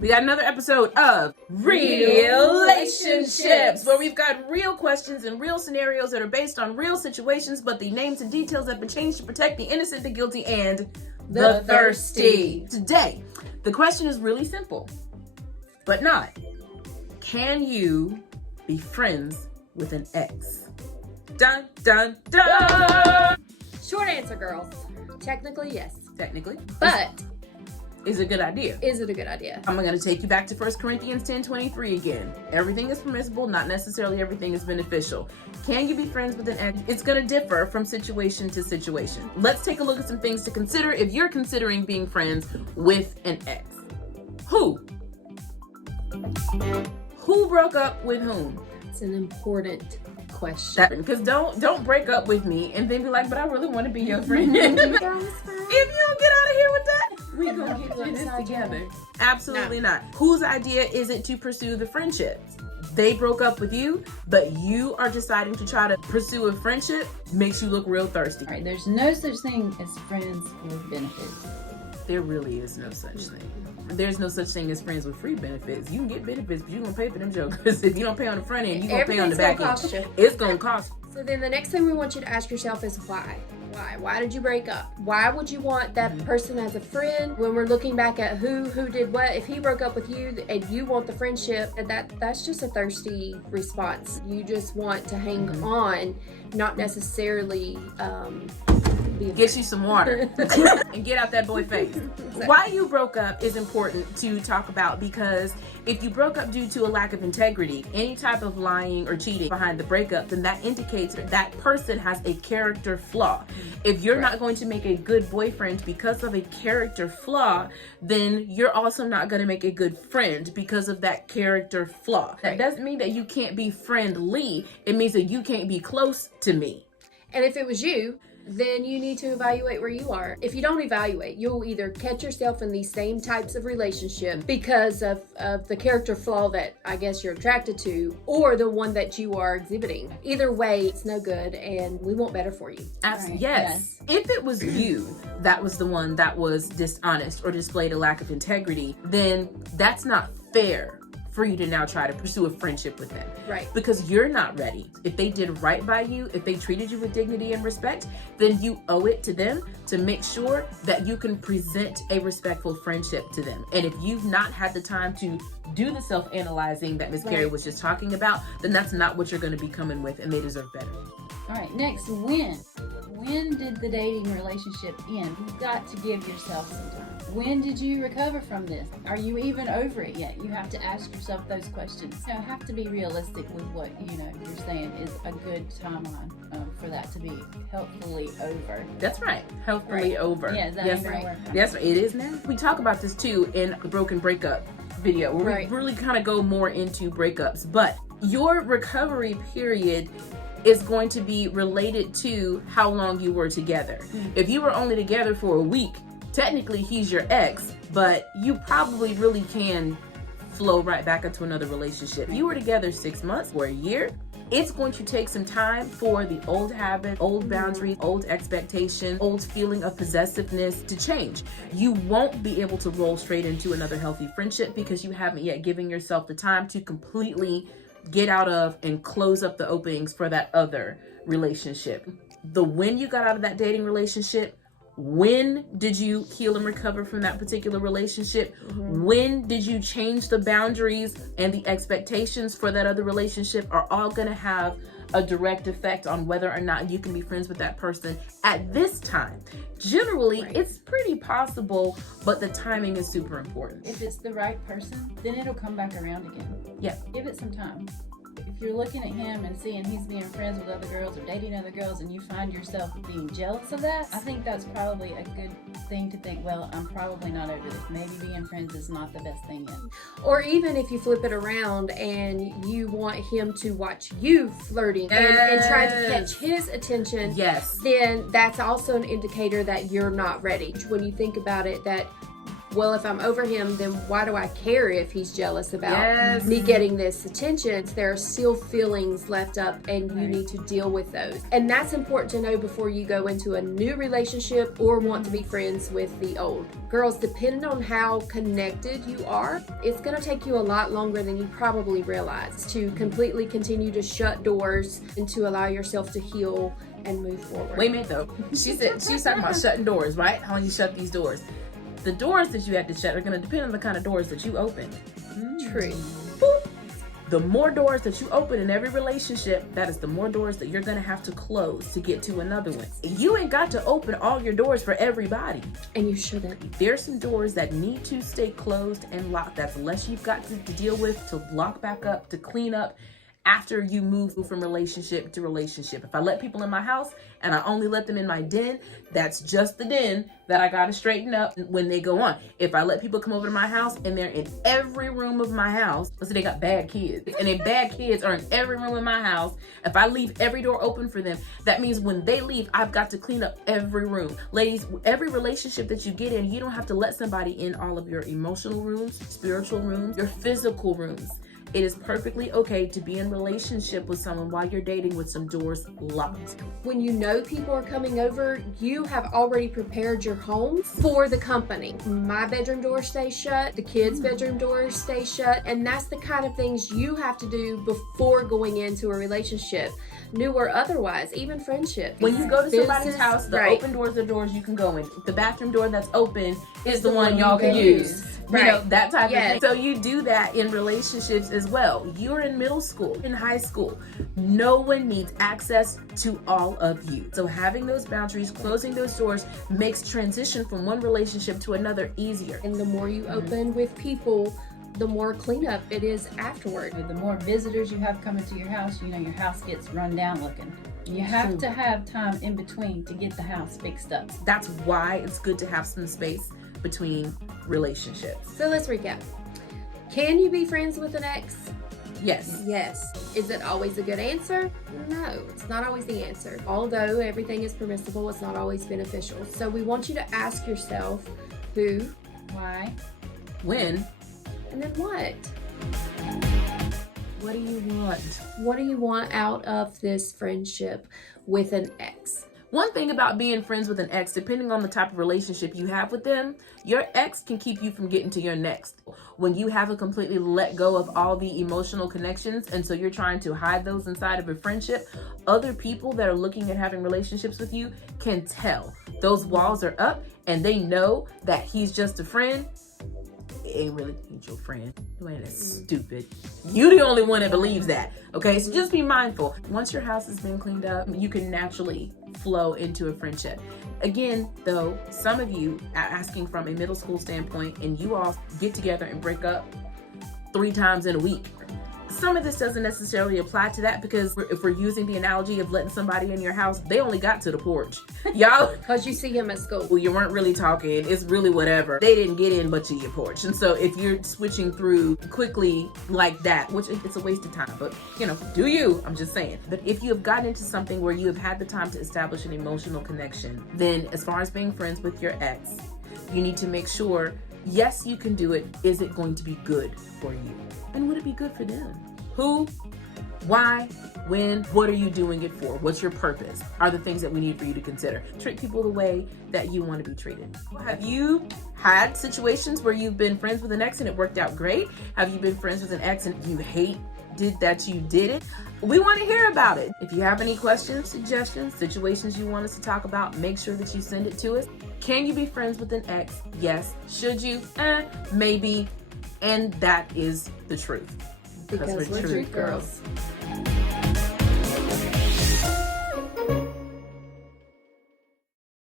We got another episode of Relationships, where we've got real questions and real scenarios that are based on real situations, but the names and details have been changed to protect the innocent, the guilty, and the thirsty. Today, the question is really simple, but not. Can you be friends with an ex? Dun, dun, dun! Short answer, girls. Technically, yes. Technically. But is it a good idea? Is it a good idea? I'm going to take you back to 1 Corinthians 10:23 again. Everything is permissible, not necessarily everything is beneficial. Can you be friends with an ex? It's going to differ from situation to situation. Let's take a look at some things to consider if you're considering being friends with an ex. Who broke up with whom? It's an important question. Because don't break up with me and then be like, but I really want to be your friend. If you don't get out of here with that, we gonna get through this together. Absolutely not. Whose idea is it to pursue the friendship? They broke up with you, but you are deciding to try to pursue a friendship. Makes you look real thirsty. All right, there's no such thing as friends with benefits. There really is no such thing. There's no such thing as friends with free benefits. You can get benefits, but you're going to pay for them jokers. If you don't pay on the front end, you're going to pay on the back end. It's going to cost you. So then the next thing we want you to ask yourself is why? Why did you break up? Why would you want that person as a friend? When we're looking back at who did what, if he broke up with you and you want the friendship, that's just a thirsty response. You just want to hang on, not necessarily get you some water and get out that boy face. Why you broke up is important to talk about, because if you broke up due to a lack of integrity, any type of lying or cheating behind the breakup, then that indicates that person has a character flaw. If you're not going to make a good boyfriend because of a character flaw, then you're also not going to make a good friend because of that character flaw. That doesn't mean that you can't be friendly. It means that you can't be close to me. And if it was you, then you need to evaluate where you are. If you don't evaluate, you'll either catch yourself in these same types of relationship because of the character flaw that I guess you're attracted to, or the one that you are exhibiting. Either way, it's no good, and we want better for you. Absolutely. Yes. If it was you that was the one that was dishonest or displayed a lack of integrity, then that's not fair for you to now try to pursue a friendship with them. Right. Because you're not ready. If they did right by you, if they treated you with dignity and respect, then you owe it to them to make sure that you can present a respectful friendship to them. And if you've not had the time to do the self-analyzing that Miss Carrie was just talking about, then that's not what you're going to be coming with, and they deserve better. All right, next, when did the dating relationship end? You've got to give yourself some time. When did you recover from this? Are you even over it yet? You have to ask yourself those questions. You have to be realistic with what you're saying is a good timeline for that to be healthfully over. That's right, healthfully over. Yeah, is that right? Yes, it is now. We talk about this too in the Broken Breakup video, where we really kind of go more into breakups. But your recovery period is going to be related to how long you were together. If you were only together for a week, technically he's your ex, but you probably really can flow right back into another relationship. If you were together 6 months or a year, it's going to take some time for the old habit, old boundaries, old expectation, old feeling of possessiveness to change. You won't be able to roll straight into another healthy friendship because you haven't yet given yourself the time to completely get out of and close up the openings for that other relationship. When you got out of that dating relationship, when did you heal and recover from that particular relationship? When did you change the boundaries and the expectations for that other relationship are all going to have a direct effect on whether or not you can be friends with that person at this time. Generally, it's pretty possible, but the timing is super important. If it's the right person, then it'll come back around again. Yeah. Give it some time. If you're looking at him and seeing he's being friends with other girls or dating other girls and you find yourself being jealous of that, I think that's probably a good thing to think, well, I'm probably not over this. Maybe being friends is not the best thing yet. Or even if you flip it around and you want him to watch you flirting and try to catch his attention, then that's also an indicator that you're not ready. When you think about it, that well, if I'm over him, then why do I care if he's jealous about me getting this attention? There are still feelings left up, and you need to deal with those. And that's important to know before you go into a new relationship or want to be friends with the old. Girls, depending on how connected you are, it's going to take you a lot longer than you probably realize to completely continue to shut doors and to allow yourself to heal and move forward. Wait a minute though. She's talking about shutting doors, right? How you shut these doors. The doors that you had to shut are going to depend on the kind of doors that you open. True. Boop. The more doors that you open in every relationship, that is the more doors that you're going to have to close to get to another one. You ain't got to open all your doors for everybody. And you shouldn't. There's some doors that need to stay closed and locked. That's less you've got to deal with, to lock back up, to clean up after you move from relationship to relationship. If I let people in my house and I only let them in my den, that's just the den that I gotta straighten up when they go on. If I let people come over to my house and they're in every room of my house, let's say they got bad kids, and their bad kids are in every room in my house, if I leave every door open for them, that means when they leave, I've got to clean up every room. Ladies, every relationship that you get in, you don't have to let somebody in all of your emotional rooms, spiritual rooms, your physical rooms. It is perfectly okay to be in relationship with someone while you're dating with some doors locked. When you know people are coming over, you have already prepared your home for the company. My bedroom door stays shut, the kids' bedroom doors stay shut, and that's the kind of things you have to do before going into a relationship, new or otherwise, even friendship. When you go to somebody's house, the open doors are doors you can go in. The bathroom door that's open is the one y'all can use. You know, that type of thing. So you do that in relationships as well. You're in middle school, in high school. No one needs access to all of you. So having those boundaries, closing those doors makes transition from one relationship to another easier. And the more you open with people, the more cleanup it is afterward. The more visitors you have coming to your house, you know, your house gets run down looking. You have to have time in between to get the house fixed up. That's why it's good to have some space between relationships. So let's recap. Can you be friends with an ex? Yes. Yes. Is it always a good answer? No, it's not always the answer. Although everything is permissible, it's not always beneficial. So we want you to ask yourself who, why, when, and then what? What do you want? What do you want out of this friendship with an ex? One thing about being friends with an ex, depending on the type of relationship you have with them, your ex can keep you from getting to your next. When you haven't completely let go of all the emotional connections, and so you're trying to hide those inside of a friendship, other people that are looking at having relationships with you can tell. Those walls are up, and they know that he's just a friend. It ain't really your friend. You ain't that stupid. You the only one that believes that. Okay, so just be mindful. Once your house has been cleaned up, you can naturally flow into a friendship. Again, though, some of you are asking from a middle school standpoint, and you all get together and break up 3 times in a week. Some of this doesn't necessarily apply to that, because if we're using the analogy of letting somebody in your house, they only got to the porch. Y'all, because you see him at school. Well, you weren't really talking. It's really whatever. They didn't get in but to your porch. And so if you're switching through quickly like that, which it's a waste of time, but you know, do you? I'm just saying. But if you have gotten into something where you have had the time to establish an emotional connection, then as far as being friends with your ex, you need to make sure, yes, you can do it. Is it going to be good for you? And would it be good for them? Who, why, when, what are you doing it for? What's your purpose? Are the things that we need for you to consider. Treat people the way that you want to be treated. Have you had situations where you've been friends with an ex and it worked out great? Have you been friends with an ex and you hated that you did it? We want to hear about it. If you have any questions, suggestions, situations you want us to talk about, make sure that you send it to us. Can you be friends with an ex? Yes. Should you? Maybe. And that is the truth. Because we're truth girls.